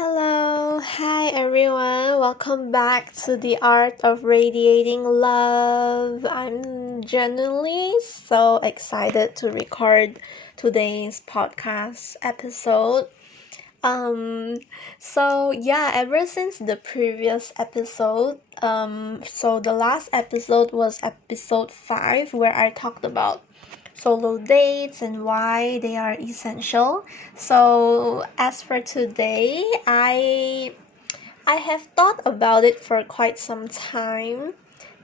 Hello, hi everyone. Welcome back to the Art of Radiating Love. I'm genuinely so excited to record today's podcast episode. Ever since the previous episode, so the last episode was episode 5 where I talked about solo dates and why they are essential. So as for today, I have thought about it for quite some time,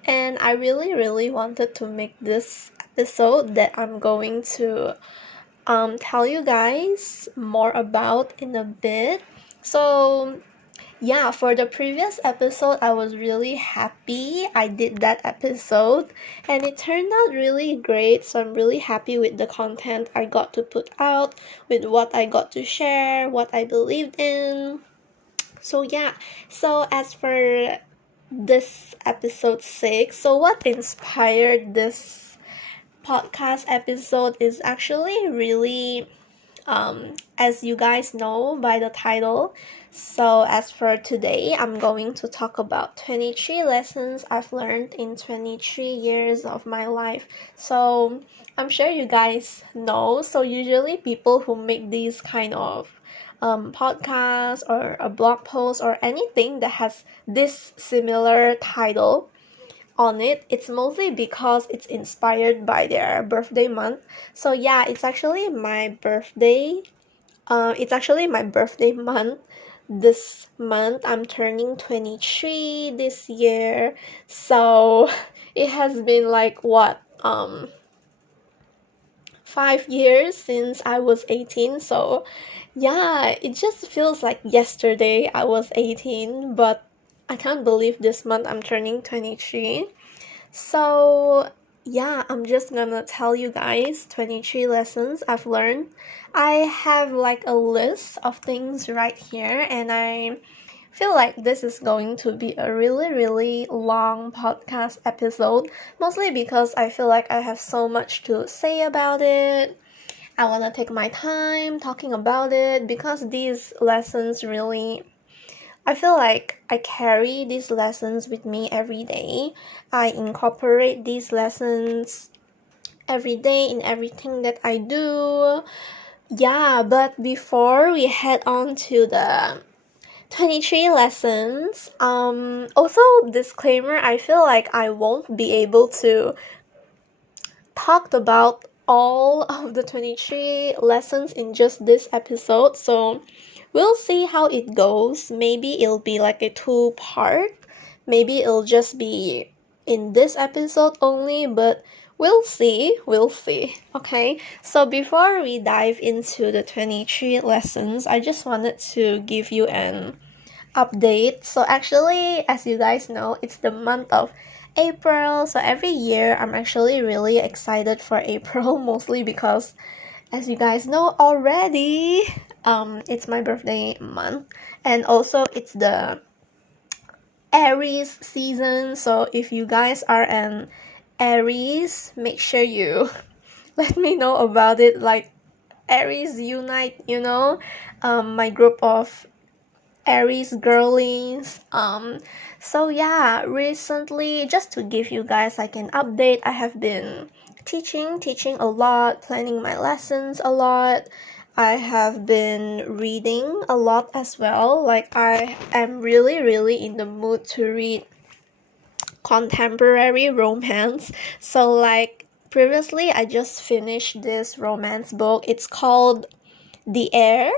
and I really wanted to make this episode that I'm going to tell you guys more about in a bit. So for the previous episode, I was really happy I did that episode, and it turned out really great. So I'm really happy with the content I got to put out, with what I got to share, what I believed in. So as for this episode 6, so what inspired this podcast episode is actually really as you guys know by the title. So as for today, I'm going to talk about 23 lessons I've learned in 23 years of my life. So I'm sure you guys know, so usually people who make these kind of podcasts or a blog post or anything that has this similar title on it, it's mostly because it's inspired by their birthday month. So it's actually my birthday. It's actually my birthday month. This month I'm turning 23 this year. So it has been like 5 years since I was 18. So it just feels like yesterday I was 18, but I can't believe this month I'm turning 23. So I'm just gonna tell you guys 23 lessons I've learned. I have like a list of things right here, and I feel like this is going to be a really long podcast episode, mostly because I feel like I have so much to say about it. I want to take my time talking about it because these lessons really, I feel like I carry these lessons with me every day. I incorporate these lessons every day in everything that I do. But before we head on to the 23 lessons, also disclaimer, I feel like I won't be able to talk about all of the 23 lessons in just this episode, so we'll see how it goes. Maybe it'll be like a 2-part, maybe it'll just be in this episode only, but we'll see. Okay, so before we dive into the 23 lessons, I just wanted to give you an update. So actually, as you guys know, it's the month of April. So every year I'm actually really excited for April, mostly because as you guys know already, it's my birthday month, and also it's the Aries season. So if you guys are an Aries, make sure you let me know about it. Like Aries unite, my group of Aries girlies. Recently, just to give you guys like an update, I have been teaching a lot, planning my lessons a lot. I have been reading a lot as well. Like I am really in the mood to read contemporary romance. So like previously I just finished this romance book. It's called The Air.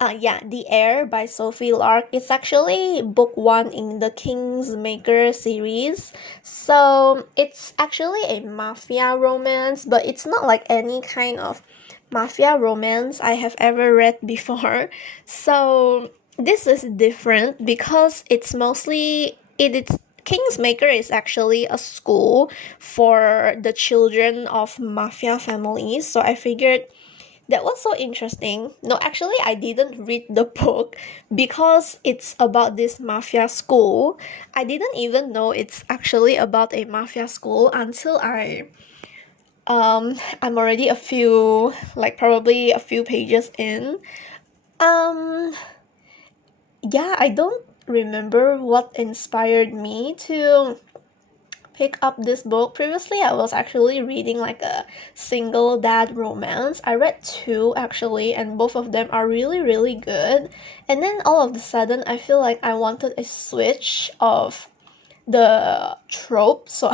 The Air by Sophie Lark. It's actually book 1 in the Kingsmaker series. So it's actually a mafia romance, but it's not like any kind of mafia romance I have ever read before. So this is different because it's mostly it's Kingsmaker is actually a school for the children of mafia families. So I figured that was so interesting. No, actually, I didn't read the book because it's about this mafia school. I didn't even know it's actually about a mafia school until I'm already probably a few pages in. Um, yeah, I don't remember what inspired me to pick up this book. Previously, I was actually reading like a single dad romance. I read two actually, and both of them are really, really good. And then all of a sudden, I feel like I wanted a switch of the trope. So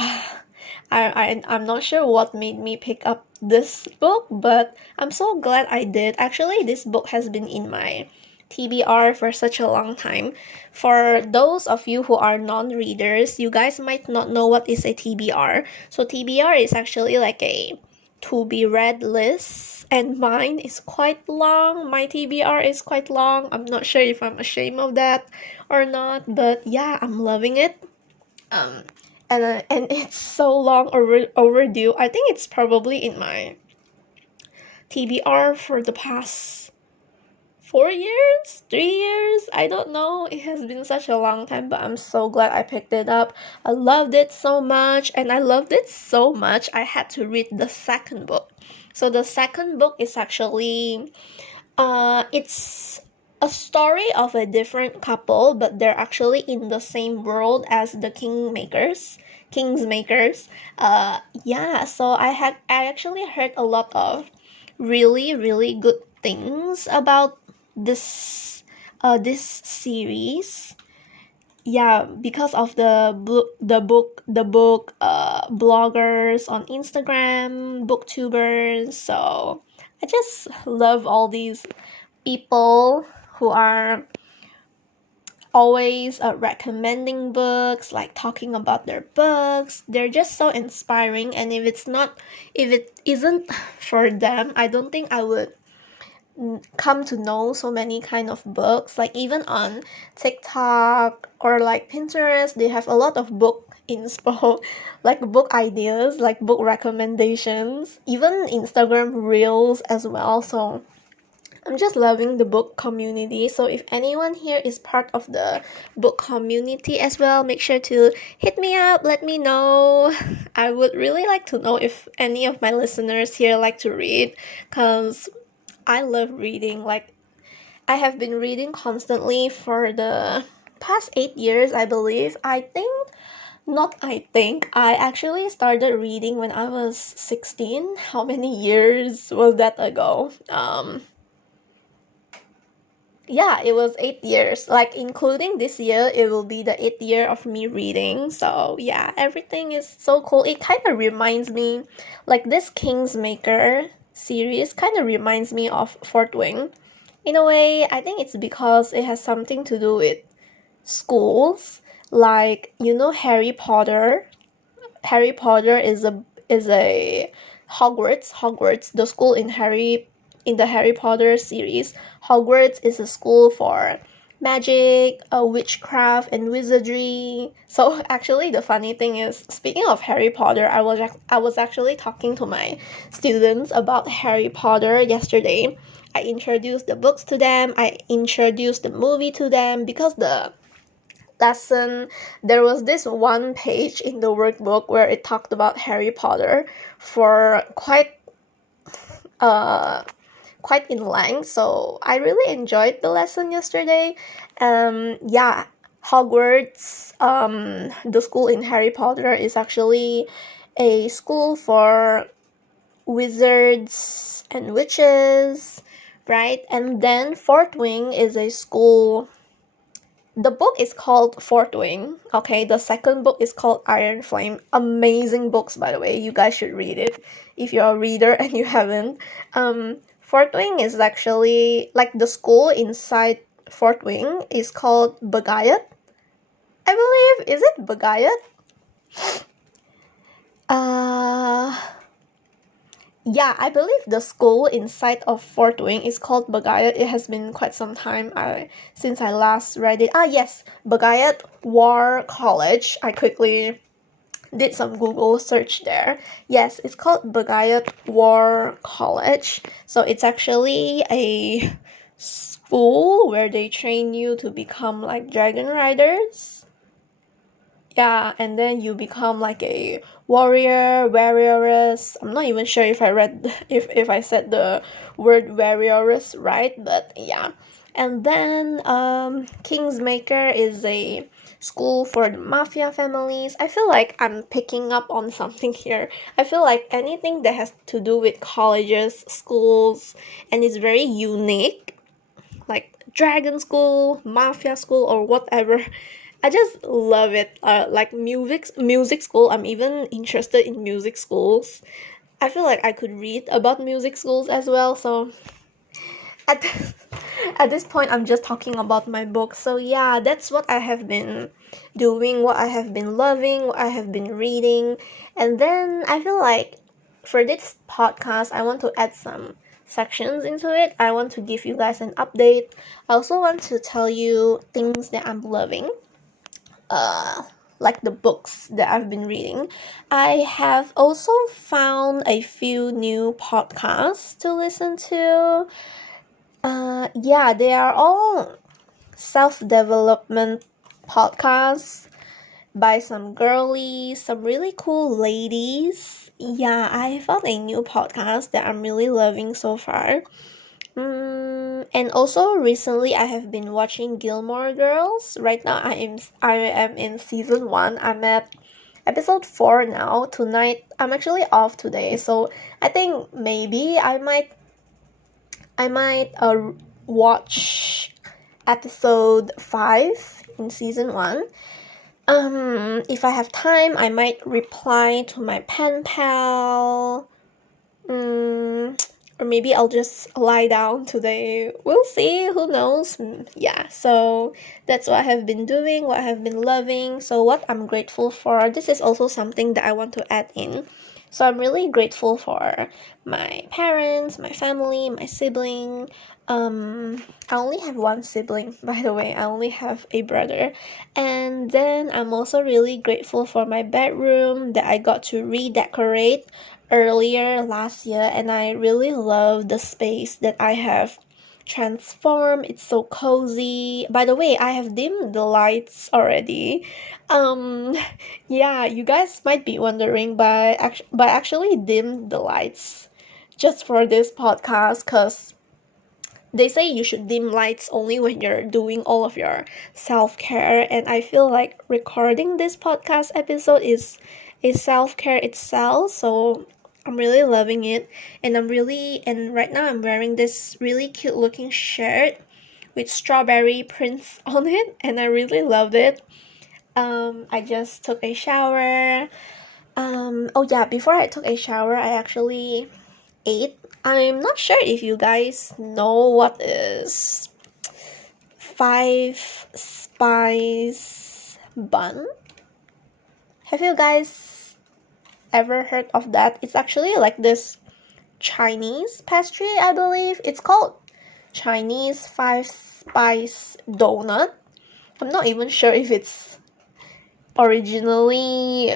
I'm not sure what made me pick up this book, but I'm so glad I did. Actually, this book has been in my TBR for such a long time. For those of you who are non-readers, you guys might not know what is a TBR. So TBR is actually like a to be read list, and mine is quite long. My TBR is quite long. I'm not sure if I'm ashamed of that or not, but yeah, I'm loving it. Um, and it's so long overdue. I think it's probably in my TBR for the past 4 years, 3 years. I don't know. It has been such a long time, but I'm so glad I picked it up. I loved it so much, and I loved it so much. I had to read the second book. So the second book is actually it's a story of a different couple, but they're actually in the same world as the Kingsmakers. Yeah, so I actually heard a lot of really, really good things about this series. Yeah, because of the book bloggers on Instagram, booktubers. So I just love all these people who are always recommending books, like talking about their books. They're just so inspiring, and if it isn't for them, I don't think I would come to know so many kind of books. Like even on TikTok or like Pinterest, they have a lot of book inspo, like book ideas, like book recommendations, even Instagram reels as well. So I'm just loving the book community. So if anyone here is part of the book community as well, make sure to hit me up, let me know. I would really like to know if any of my listeners here like to read, because I love reading. Like, I have been reading constantly for the past 8 years, I believe. I actually started reading when I was 16. How many years was that ago? Yeah, it was 8 years. Like, including this year, it will be the 8th year of me reading. So, yeah, everything is so cool. It kind of reminds me, like, this Kingsmaker series kind of reminds me of Fort Wing. In a way, I think it's because it has something to do with schools. Like, Harry Potter. Harry Potter is a Hogwarts, the school in the Harry Potter series. Hogwarts is a school for magic, witchcraft, and wizardry. So actually, the funny thing is, speaking of Harry Potter, I was actually talking to my students about Harry Potter yesterday. I introduced the books to them. I introduced the movie to them, because the lesson, there was this one page in the workbook where it talked about Harry Potter for quite in length. So I really enjoyed the lesson yesterday. Yeah, Hogwarts, the school in Harry Potter, is actually a school for wizards and witches, right? And then Fort Wing is a school. The book is called Fort Wing. Okay, the second book is called Iron Flame. Amazing books, by the way. You guys should read it if you're a reader and you haven't. Fort Wing is actually like the school inside Fort Wing is called Bagayat. I believe, is it Bagayat? Yeah, I believe the school inside of Fort Wing is called Bagayat. It has been quite some time since I last read it. Yes, Bagayat War College. I quickly did some Google search there. Yes, it's called Bagayat War College. So it's actually a school where they train you to become like dragon riders. Yeah, and then you become like a warrioress. I'm not even sure if I said the word warrioress right, but yeah. And then Kingsmaker is a school for the mafia families. I feel like I'm picking up on something here. I feel like anything that has to do with colleges, schools, and is very unique, like dragon school, mafia school, or whatever. I just love it. Like music school. I'm even interested in music schools. I feel like I could read about music schools as well. So at at this point, I'm just talking about my book. So yeah, that's what I have been doing, what I have been loving, what I have been reading, and then I feel like for this podcast, I want to add some sections into it. I want to give you guys an update. I also want to tell you things that I'm loving, uh, like the books that I've been reading. I have also found a few new podcasts to listen to. Yeah, they are all self-development podcasts by some girlies, some really cool ladies. Yeah, I found a new podcast that I'm really loving so far. And also recently I have been watching Gilmore Girls. Right now I am in season 1. I'm at episode 4 now. Tonight I'm actually off today, so I think maybe I might watch episode 5 in season 1. If I have time, I might reply to my pen pal. Or maybe I'll just lie down today. We'll see, who knows? Yeah, so that's what I have been doing, what I have been loving. So what I'm grateful for, this is also something that I want to add in. So I'm really grateful for my parents, my family, my sibling. I only have one sibling, by the way. I only have a brother. And then I'm also really grateful for my bedroom that I got to redecorate earlier last year, and I really love the space that I have transformed. It's so cozy. By the way, I have dimmed the lights already. Um yeah, you guys might be wondering, but actually dimmed the lights just for this podcast, because they say you should dim lights only when you're doing all of your self-care, and I feel like recording this podcast episode is a self-care itself. So I'm really loving it, and right now I'm wearing this really cute looking shirt with strawberry prints on it, and I really loved it. I just took a shower. Oh yeah, before I took a shower, I actually ate. I'm not sure if you guys know what is 5 spice bun. Have you guys ever heard of that? It's actually like this Chinese pastry, I believe. It's called Chinese 5 spice donut. I'm not even sure if it's originally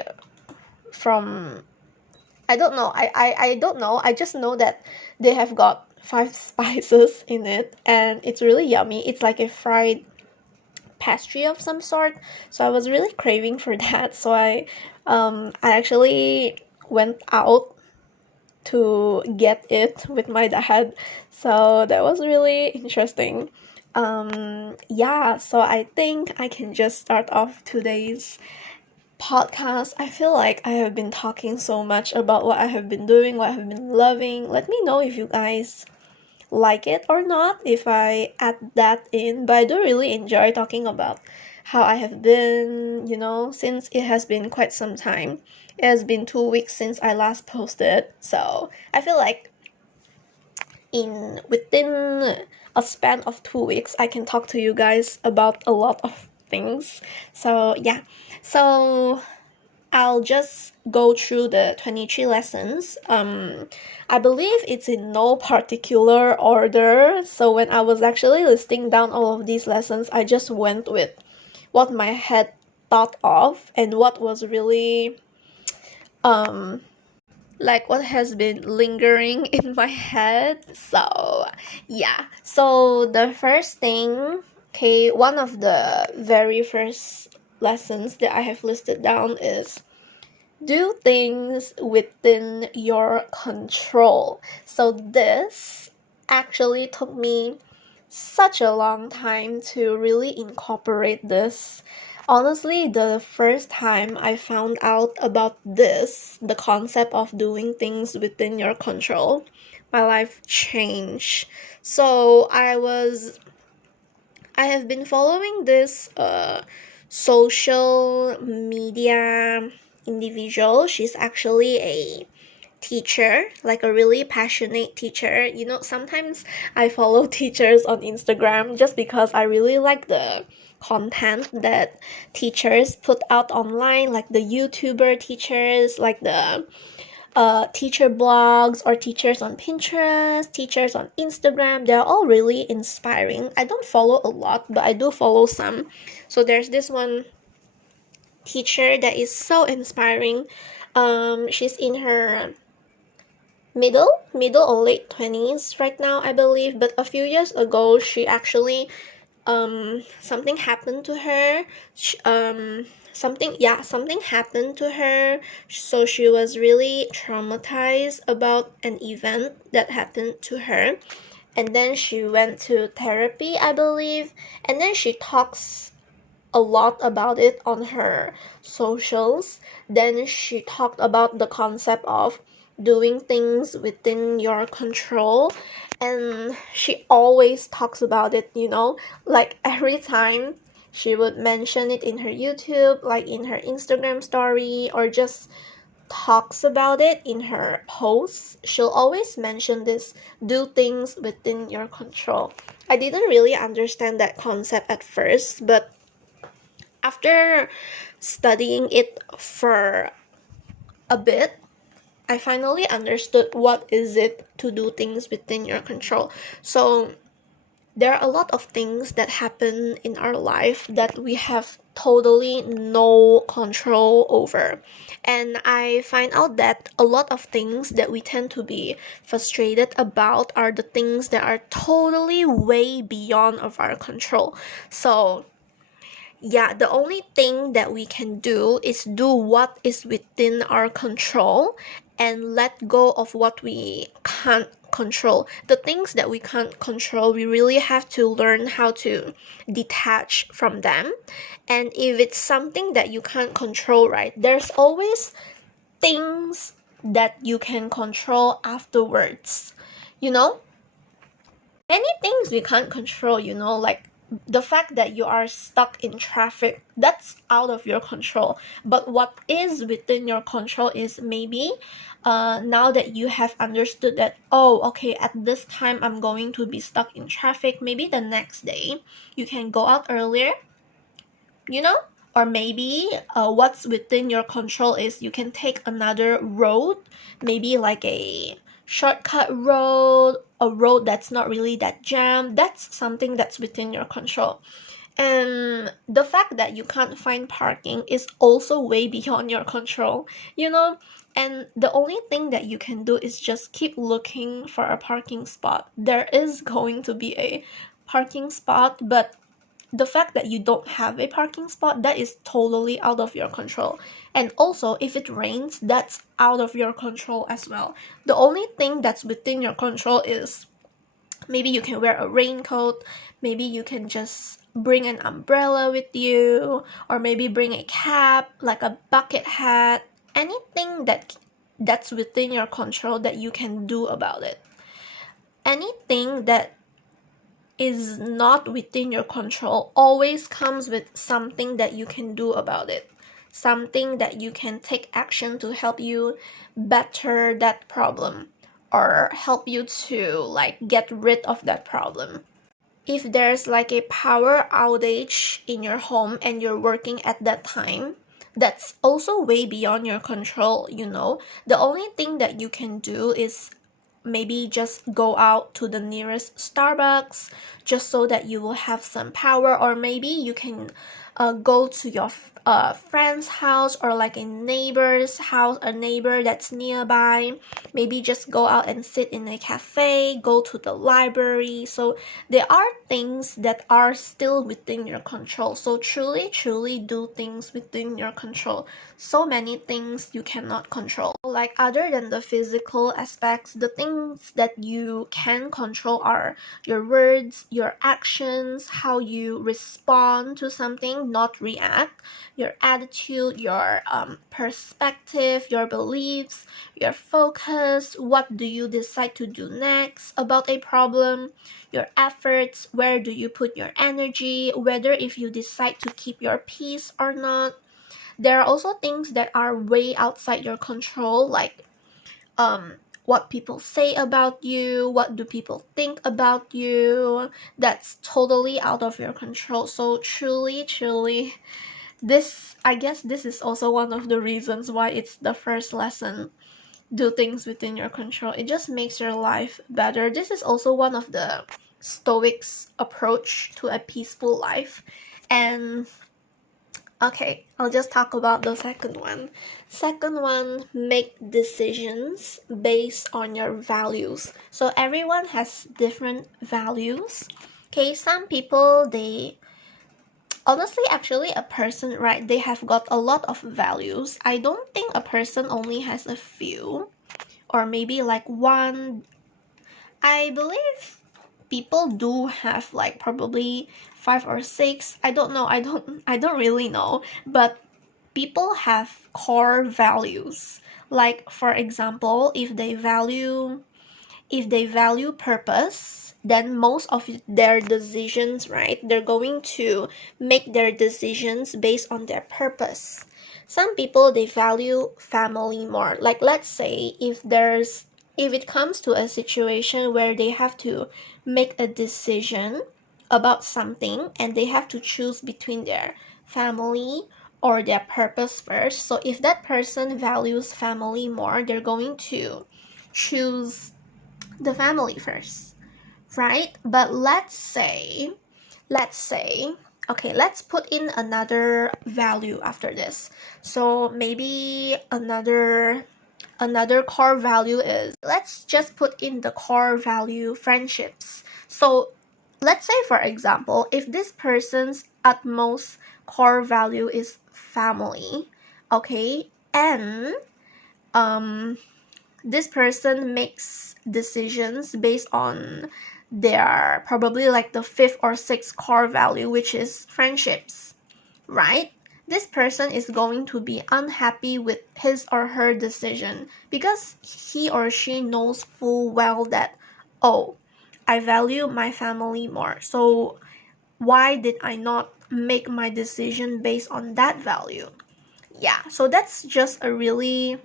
from, I don't know. I don't know. I just know that they have got 5 spices in it, and it's really yummy. It's like a fried pastry of some sort. So I was really craving for that. So I actually went out to get it with my dad. So that was really interesting. Yeah, so I think I can just start off today's podcast. I feel like I have been talking so much about what I have been doing, what I have been loving. Let me know if you guys like it or not, if I add that in. But I do really enjoy talking about how I have been, since it has been quite some time. It has been 2 weeks since I last posted. So I feel like within a span of 2 weeks, I can talk to you guys about a lot of things. So yeah. So I'll just go through the 23 lessons. I believe it's in no particular order. So when I was actually listing down all of these lessons, I just went with what my head thought of and what was really like what has been lingering in my head. So yeah. So the first thing, okay, one of the very first lessons that I have listed down is do things within your control. So this actually took me such a long time to really incorporate this. Honestly, the first time I found out about this, the concept of doing things within your control, my life changed. So I have been following this social media individual. She's actually a teacher, like a really passionate teacher. You know, sometimes I follow teachers on Instagram just because I really like the content that teachers put out online, like the YouTuber teachers, like the teacher blogs or teachers on Pinterest, teachers on Instagram. They're all really inspiring. I don't follow a lot, but I do follow some. So there's this one teacher that is so inspiring. She's in her middle or late 20s right now, I believe, but a few years ago she actually something happened to her. Something happened to her, so she was really traumatized about an event that happened to her, and then she went to therapy, I believe, and then she talks a lot about it on her socials. Then she talked about the concept of doing things within your control, and she always talks about it, you know, like every time she would mention it in her YouTube, like in her Instagram story, or just talks about it in her posts. She'll always mention this: do things within your control. I didn't really understand that concept at first, but after studying it for a bit, I finally understood what is it to do things within your control. So there are a lot of things that happen in our life that we have totally no control over. And I find out that a lot of things that we tend to be frustrated about are the things that are totally way beyond of our control. So yeah, the only thing that we can do is do what is within our control and let go of what we can't control. The things that we can't control, we really have to learn how to detach from them. And if it's something that you can't control, right, there's always things that you can control afterwards. You know, many things we can't control, you know, like the fact that you are stuck in traffic, that's out of your control. But what is within your control is maybe now that you have understood that, oh, okay, at this time I'm going to be stuck in traffic, maybe the next day you can go out earlier, you know. Or maybe what's within your control is you can take another road, maybe like a shortcut road, a road that's not really that jammed. That's something that's within your control. And the fact that you can't find parking is also way beyond your control, you know. And the only thing that you can do is just keep looking for a parking spot. There is going to be a parking spot, but the fact that you don't have a parking spot, that is totally out of your control. And also, if it rains, that's out of your control as well. The only thing that's within your control is maybe you can wear a raincoat, maybe you can just bring an umbrella with you, or maybe bring a cap, like a bucket hat. Anything that's within your control that you can do about it. Anything that is not within your control always comes with something that you can do about it, something that you can take action to help you better that problem or help you to like get rid of that problem. If there's like a power outage in your home and you're working at that time, that's also way beyond your control, you know. The only thing that you can do is maybe just go out to the nearest Starbucks just so that you will have some power, or maybe you can go to your friend's house or like a neighbor's house, a neighbor that's nearby. Maybe just go out and sit in a cafe, go to the library. So there are things that are still within your control. So truly do things within your control. So many things you cannot control. Like other than the physical aspects, the things that you can control are your words, your your actions, how you respond to something, not react, your attitude, your perspective, your beliefs, your focus, what do you decide to do next about a problem, your efforts, where do you put your energy, whether if you decide to keep your peace or not. There are also things that are way outside your control, like what people say about you, what do people think about you. That's totally out of your control. So truly, this, I guess this is also one of the reasons why it's the first lesson. Do things within your control. It just makes your life better. This is also one of the Stoics' approach to a peaceful life. And okay, I'll just talk about the second one. Second one, make decisions based on your values. So everyone has different values. Okay, some people, they honestly, actually, a person, right, they have got a lot of values. I don't think a person only has a few, or maybe like one. I believe people do have like probably 5 or 6. I don't know. I don't really know, but people have core values. Like for example, if they value purpose, then most of their decisions, right, they're going to make their decisions based on their purpose. Some people, they value family more. Like let's say if it comes to a situation where they have to make a decision about something and they have to choose between their family or their purpose first. So if that person values family more, they're going to choose the family first, right? But let's say, okay, let's put in another value after this. So maybe another core value is, let's just put in the core value, friendships. So let's say, for example, if this person's utmost core value is family, okay, and this person makes decisions based on their probably like the fifth or sixth core value, which is friendships, right? This person is going to be unhappy with his or her decision because he or she knows full well that, oh, I value my family more. So why did I not make my decision based on that value? Yeah, so that's just a really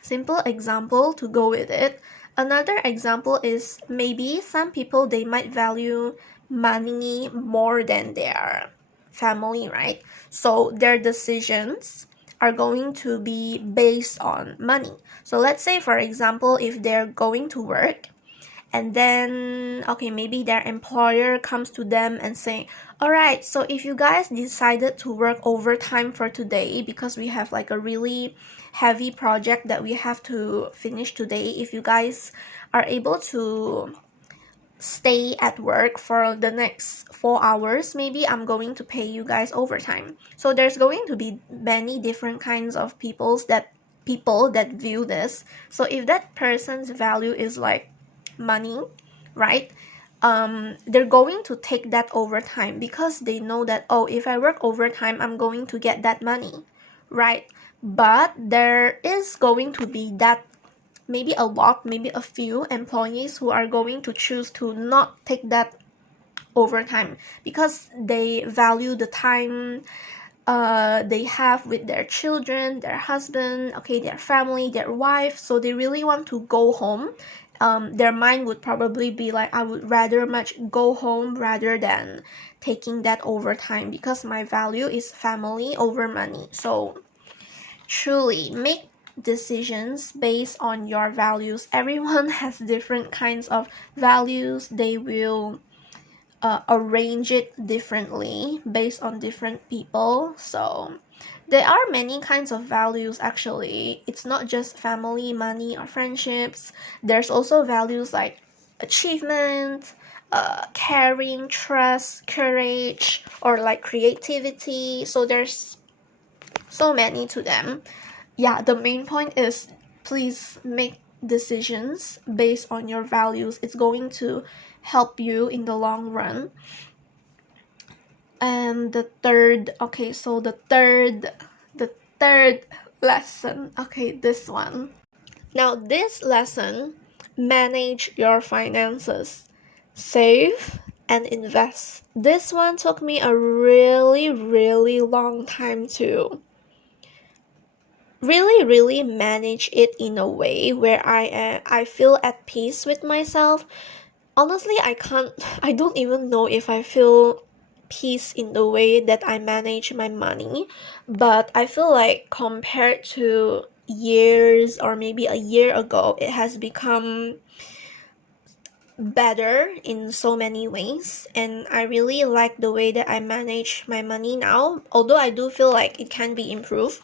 simple example to go with it. Another example is maybe some people, they might value money more than their family, right? So their decisions are going to be based on money. So let's say, for example, if they're going to work and then okay, maybe their employer comes to them and say, all right, so if you guys decided to work overtime for today because we have like a really heavy project that we have to finish today, if you guys are able to stay at work for the next 4 hours, maybe I'm going to pay you guys overtime. So there's going to be many different kinds of people that view this. So if that person's value is like money, right, they're going to take that overtime because they know that, oh, if I work overtime, I'm going to get that money, right? But there is going to be that maybe a lot, maybe a few employees who are going to choose to not take that overtime because they value the time they have with their children, their husband, okay, their family, their wife. So they really want to go home. Their mind would probably be like, I would rather much go home rather than taking that overtime because my value is family over money. So truly make decisions based on your values. Everyone has different kinds of values. They will arrange it differently based on different people. So there are many kinds of values actually. It's not just family, money, or friendships. There's also values like achievement, caring, trust, courage, or like creativity. So there's so many to them. Yeah, the main point is, please make decisions based on your values. It's going to help you in the long run. And the third lesson, this one. Now this lesson, manage your finances, save and invest. This one took me a really, really long time to really manage it in a way where I feel at peace with myself. Honestly, I don't even know if I feel peace in the way that I manage my money, but I feel like compared to years or maybe a year ago, it has become better in so many ways, and I really like the way that I manage my money now, although I do feel like it can be improved.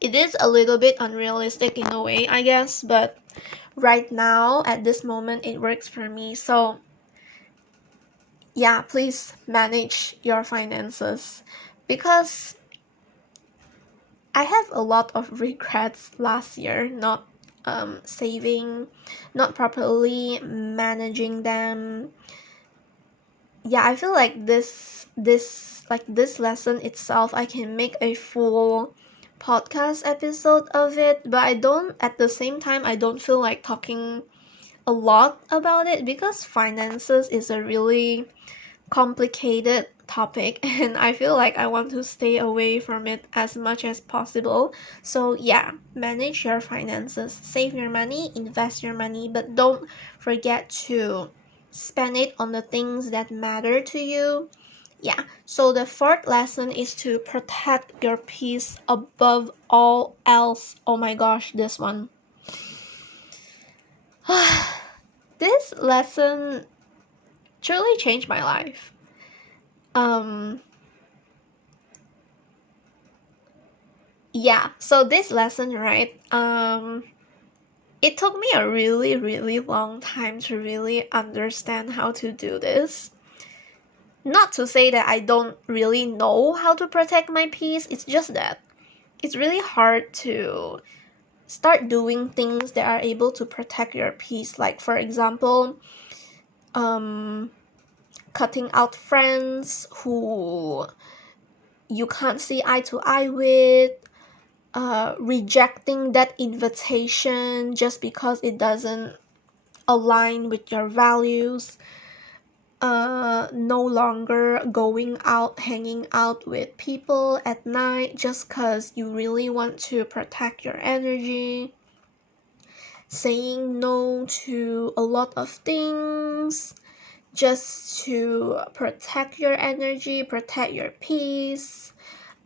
It is a little bit unrealistic in a way, I guess, but right now at this moment it works for me. So yeah, please manage your finances, because I have a lot of regrets last year not saving, not properly managing them. Yeah, I feel like this lesson itself, I can make a full podcast episode of it, but at the same time I don't feel like talking a lot about it, because finances is a really complicated topic and I feel like I want to stay away from it as much as possible. So yeah, manage your finances, save your money, invest your money, but don't forget to spend it on the things that matter to you. Yeah, so the fourth lesson is to protect your peace above all else. Oh my gosh, this one. This lesson truly changed my life. Yeah, so this lesson, right? It took me a really, really long time to really understand how to do this. Not to say that I don't really know how to protect my peace, it's just that it's really hard to start doing things that are able to protect your peace. Like, for example, cutting out friends who you can't see eye to eye with, rejecting that invitation just because it doesn't align with your values, no longer going out, hanging out with people at night just because you really want to protect your energy, saying no to a lot of things just to protect your energy, protect your peace.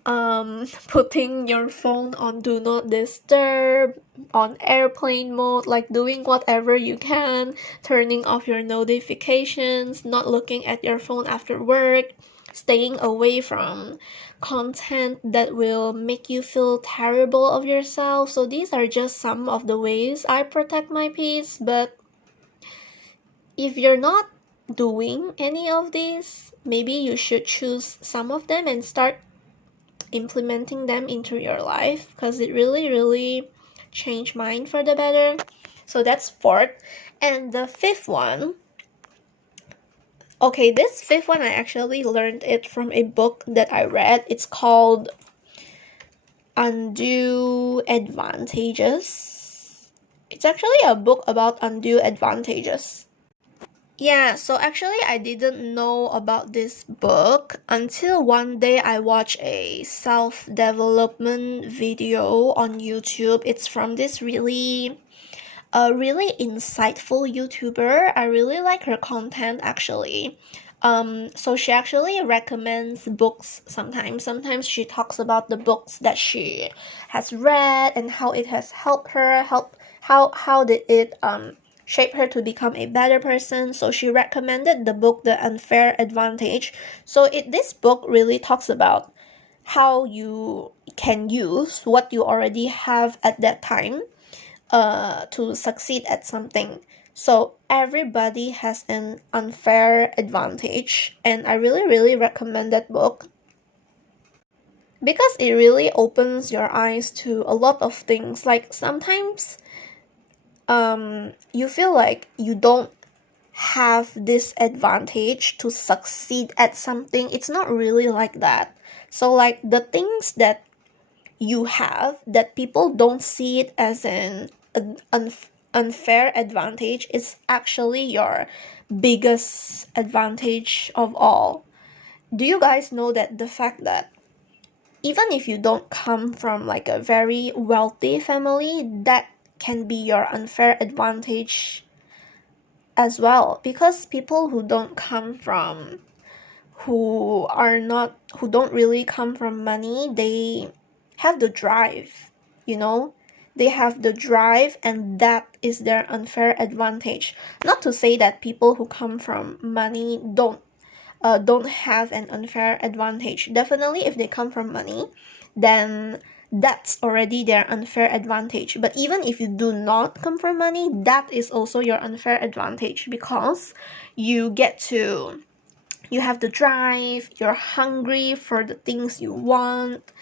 Putting your phone on do not disturb, on airplane mode, like doing whatever you can, turning off your notifications, not looking at your phone after work, staying away from content that will make you feel terrible of yourself. So these are just some of the ways I protect my peace. But if you're not doing any of these, maybe you should choose some of them and start implementing them into your life, because it really changed mine for the better. So that's fourth. And the fifth one, this fifth one, I actually learned it from a book that I read. It's called Undue Advantages. It's actually a book about undue advantages. Yeah, so actually I didn't know about this book until one day I watched a self-development video on YouTube. It's from this really insightful YouTuber. I really like her content actually. So she actually recommends books sometimes. Sometimes she talks about the books that she has read and how it has helped her, how did it shape her to become a better person. So she recommended the book The Unfair Advantage. So this book really talks about how you can use what you already have at that time to succeed at something. So everybody has an unfair advantage, and I really recommend that book, because it really opens your eyes to a lot of things. Like sometimes you feel like you don't have this advantage to succeed at something. It's not really like that. So like the things that you have that people don't see it as an unfair advantage is actually your biggest advantage of all. Do you guys know that the fact that even if you don't come from like a very wealthy family, that can be your unfair advantage as well? Because people who don't come from who don't really come from money, they have the drive, you know, they have the drive, and that is their unfair advantage. Not to say that people who come from money don't have an unfair advantage. Definitely if they come from money, then that's already their unfair advantage. But even if you do not come from money, that is also your unfair advantage, because you get to you have the drive, you're hungry for the things you want.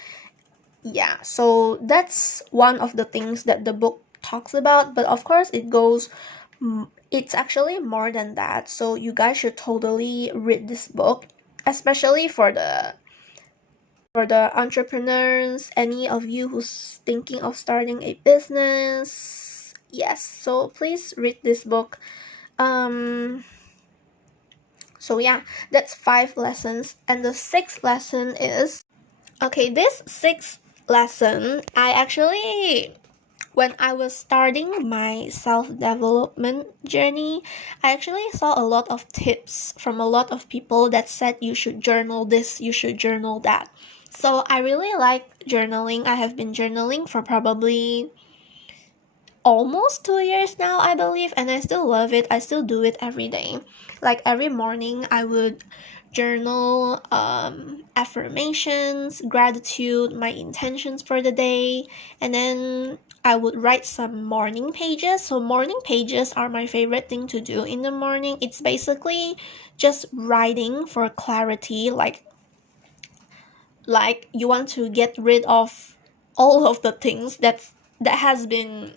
Yeah, so that's one of the things that the book talks about, but of course it's actually more than that. So you guys should totally read this book, especially for the entrepreneurs, any of you who's thinking of starting a business. Yes, so please read this book. So yeah, that's 5 lessons, and the 6th lesson is, okay, this 6th lesson, I actually, when I was starting my self-development journey, I actually saw a lot of tips from a lot of people that said you should journal this, you should journal that. So I really like journaling. I have been journaling for probably almost 2 years now, I believe, and I still love it. I still do it every day. Like every morning I would journal affirmations, gratitude, my intentions for the day, and then I would write some morning pages. So morning pages are my favorite thing to do in the morning. It's basically just writing for clarity, like you want to get rid of all of the things that has been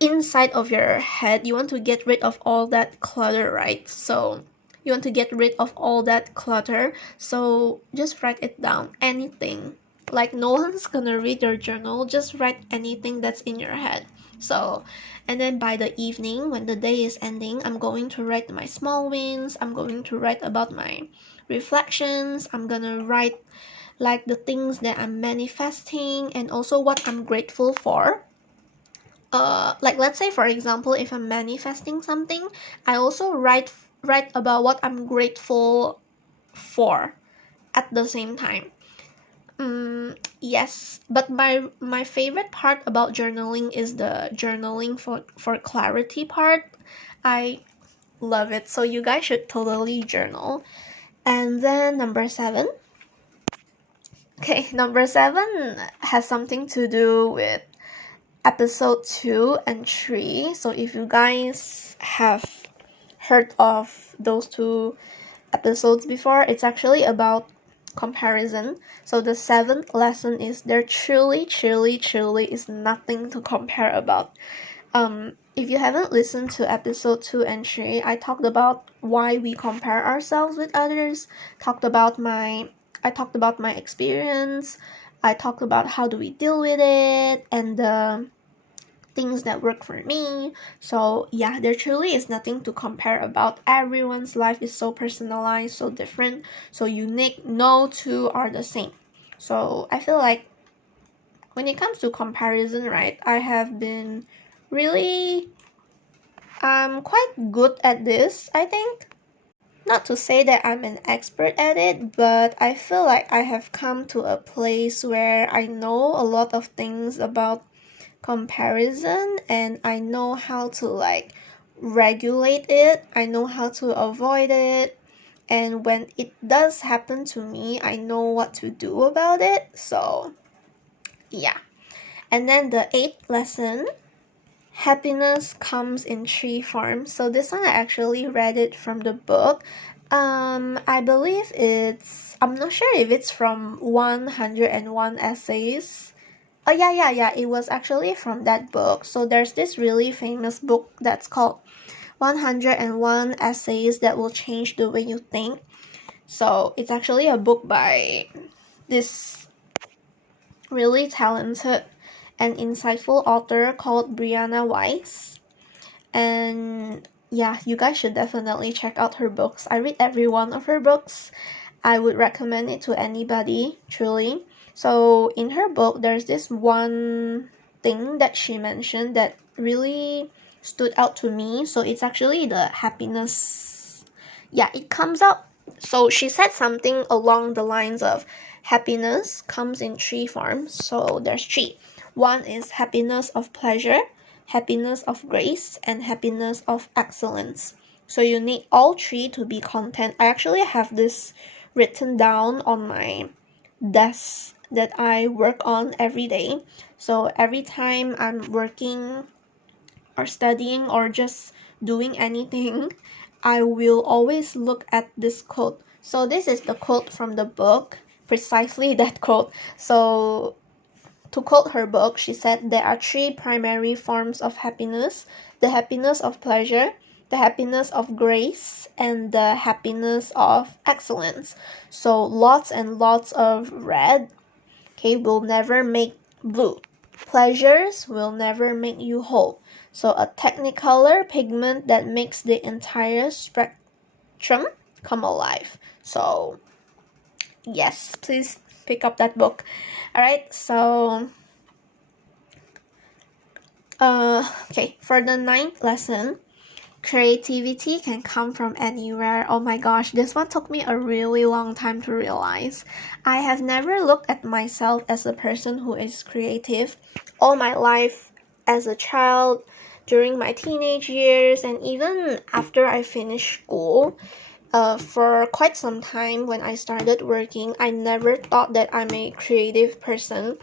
inside of your head. You want to get rid of all that clutter, right? So you want to get rid of all that clutter, so just write it down, anything. Like no one's gonna read your journal, just write anything that's in your head. So, and then by the evening when the day is ending, I'm going to write my small wins, I'm going to write about my reflections, I'm gonna write like the things that I'm manifesting, and also what I'm grateful for. Like let's say for example, if I'm manifesting something, I also write about what I'm grateful for at the same time. Yes, but my favorite part about journaling is the journaling for clarity part. I love it, so you guys should totally journal. And then number 7. Okay, number 7 has something to do with episode 2 and 3. So if you guys have heard of those 2 episodes before, it's actually about comparison. So the 7th lesson is there truly is nothing to compare about. If you haven't listened to episode 2 and 3, I talked about why we compare ourselves with others, I talked about my experience, I talked about how do we deal with it, and the things that work for me. So yeah, there truly is nothing to compare about. Everyone's life is so personalized, so different, so unique. No two are the same. So I feel like when it comes to comparison, right, I have been really quite good at this, I think. Not to say that I'm an expert at it, but I feel like I have come to a place where I know a lot of things about comparison, and I know how to like regulate it, I know how to avoid it, and when it does happen to me, I know what to do about it. So yeah. And then the 8th lesson, happiness comes in 3 forms. So this one I actually read it from the book. I believe I'm not sure if it's from 101 essays. Oh yeah, it was actually from that book. So there's this really famous book that's called 101 essays that will change the way you think. So it's actually a book by this really talented and insightful author called Brianna Weiss. And yeah, you guys should definitely check out her books. I read every one of her books. I would recommend it to anybody, truly. So in her book, there's this one thing that she mentioned that really stood out to me. So it's actually the happiness. Yeah, it comes out. So she said something along the lines of happiness comes in three forms. So there's three. One is happiness of pleasure, happiness of grace, and happiness of excellence. So you need all three to be content. I actually have this written down on my desk that I work on every day. So every time I'm working or studying or just doing anything, I will always look at this quote. So this is the quote from the book, precisely that quote. So to quote her book, she said there are three primary forms of happiness: the happiness of pleasure, the happiness of grace, and the happiness of excellence. So lots and lots of red, okay, will never make blue. Pleasures will never make you whole. So a technicolor pigment that makes the entire spectrum come alive. So yes, please pick up that book. All right, so okay, for the 9th lesson, creativity can come from anywhere. Oh my gosh, this one took me a really long time to realize. I have never looked at myself as a person who is creative. All my life, as a child, during my teenage years, and even after I finished school, for quite some time when I started working, I never thought that I'm a creative person.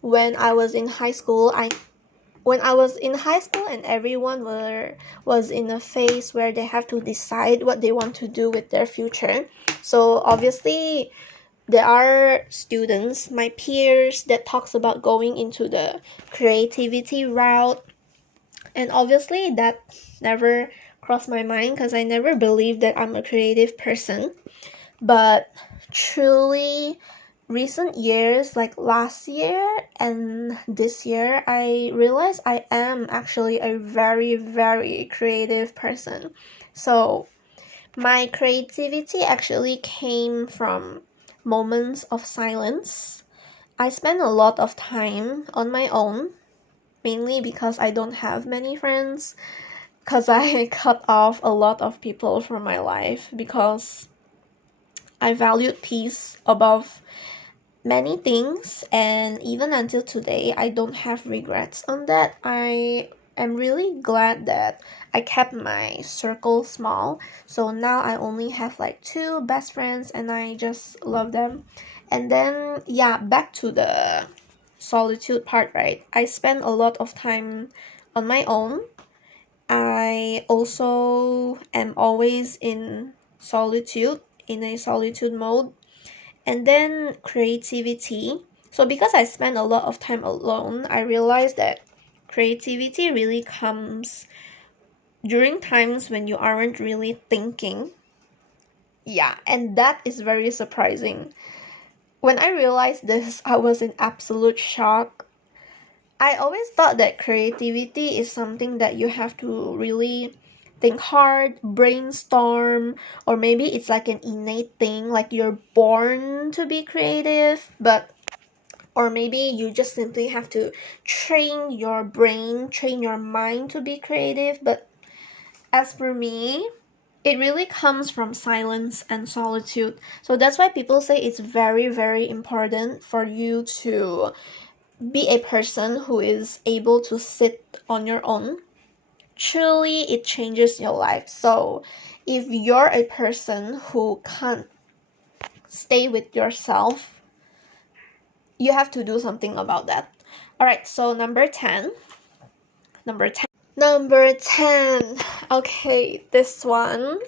When I was in high school, and everyone was in a phase where they have to decide what they want to do with their future. So obviously there are students, my peers, that talks about going into the creativity route, and obviously that never crossed my mind because I never believed that I'm a creative person. But truly, recent years, like last year and this year, I realized I am actually a very, very creative person. So my creativity actually came from moments of silence. I spend a lot of time on my own, mainly because I don't have many friends, because I cut off a lot of people from my life because I valued peace above many things, and even until today I don't have regrets on that. I am really glad that I kept my circle small. So now I only have like 2 best friends and I just love them. And then yeah, back to the solitude part, right? I spend a lot of time on my own. I also am always in a solitude mode. And then creativity. So because I spend a lot of time alone, I realized that creativity really comes during times when you aren't really thinking. Yeah, and that is very surprising. When I realized this, I was in absolute shock. I always thought that creativity is something that you have to really think hard, brainstorm, or maybe it's like an innate thing, like you're born to be creative, or maybe you just simply have to train your brain, train your mind to be creative. But as for me, it really comes from silence and solitude. So that's why people say it's very, very important for you to be a person who is able to sit on your own. Truly, it changes your life. So if you're a person who can't stay with yourself, you have to do something about that. All right, so number 10. Number 10. Okay, this one.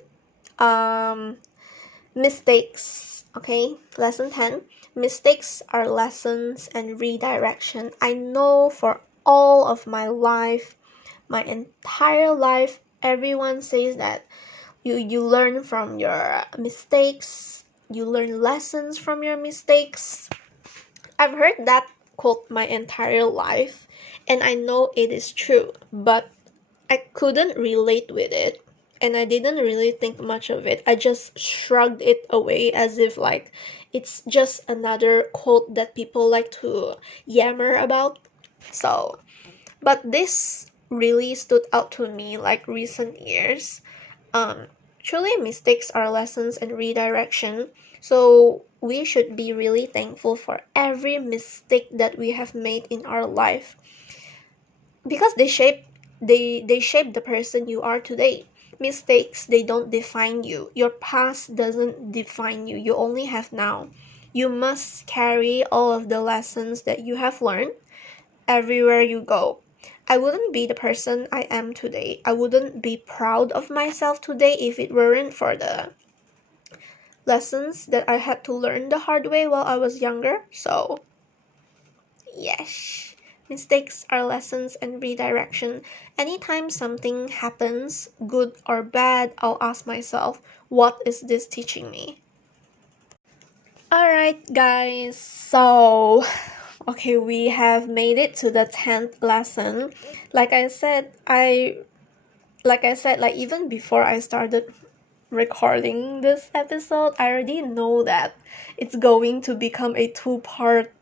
Mistakes. Okay, lesson 10. Mistakes are lessons and redirection. I know for all of my life, my entire life, Everyone says that you learn from your mistakes, you learn lessons from your mistakes. I've heard that quote my entire life, and I know it is true, but I couldn't relate with it, and I didn't really think much of it. I just shrugged it away as if like it's just another quote that people like to yammer about. So, but this really stood out to me like recent years. Truly mistakes are lessons and redirection. So we should be really thankful for every mistake that we have made in our life, because they shape the person you are today. Mistakes, they don't define you. Your past doesn't define you. You only have now. You must carry all of the lessons that you have learned everywhere you go. I wouldn't be the person I am today. I wouldn't be proud of myself today if it weren't for the lessons that I had to learn the hard way while I was younger. So, yes. Mistakes are lessons and redirection. Anytime something happens, good or bad, I'll ask myself, what is this teaching me? Alright, guys. So, okay, we have made it to the 10th lesson. Like I said, like even before I started recording this episode, I already know that it's going to become a two-part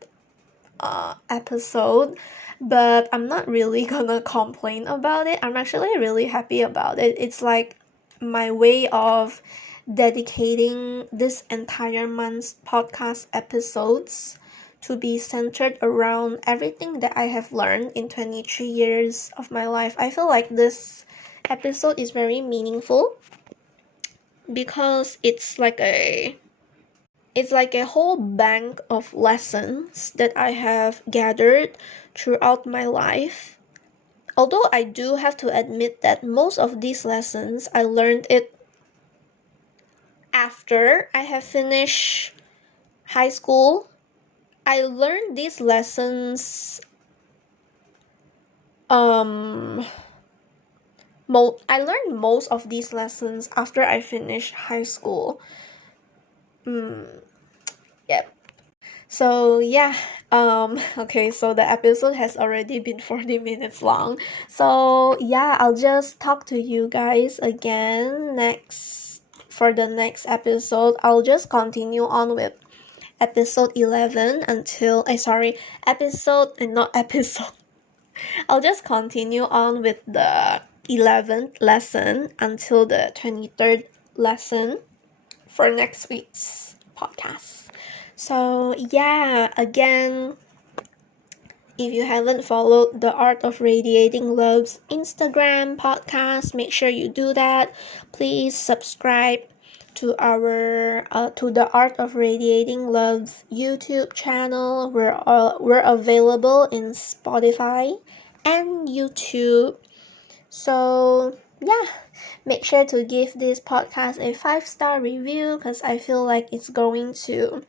episode, but I'm not really gonna complain about it. I'm actually really happy about it. It's like my way of dedicating this entire month's podcast episodes to be centered around everything that I have learned in 23 years of my life. I feel like this episode is very meaningful because it's like a whole bank of lessons that I have gathered throughout my life. Although I do have to admit that most of these lessons I learned it after I have finished high school. I learned these lessons I learned most of these lessons after I finished high school. Yep. So yeah, okay, so the episode has already been 40 minutes long. So yeah, I'll just talk to you guys again for the next episode. I'll just continue on with episode 11 until episode and not episode. I'll just continue on with the 11th lesson until the 23rd lesson for next week's podcast. So yeah, again, if you haven't followed the Art of Radiating Love's Instagram podcast, make sure you do that. Please subscribe to the Art of Radiating Love's YouTube channel. We're available in Spotify and YouTube. So yeah, make sure to give this podcast a 5-star review because I feel like it's going to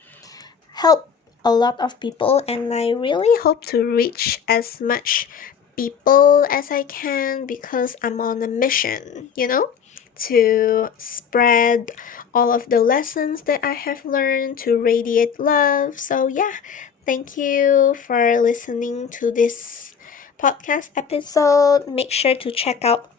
help a lot of people, and I really hope to reach as much people as I can because I'm on a mission, to spread all of the lessons that I have learned to radiate love. So yeah, thank you for listening to this podcast episode. Make sure to check out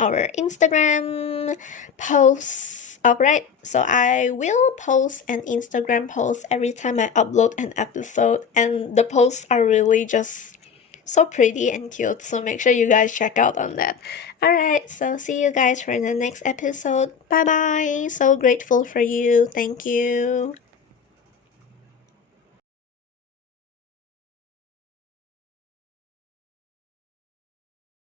our Instagram posts. Alright, so I will post an Instagram post every time I upload an episode, and the posts are really just so pretty and cute, so make sure you guys check out on that. Alright, so see you guys for the next episode. Bye bye. So grateful for you. Thank you.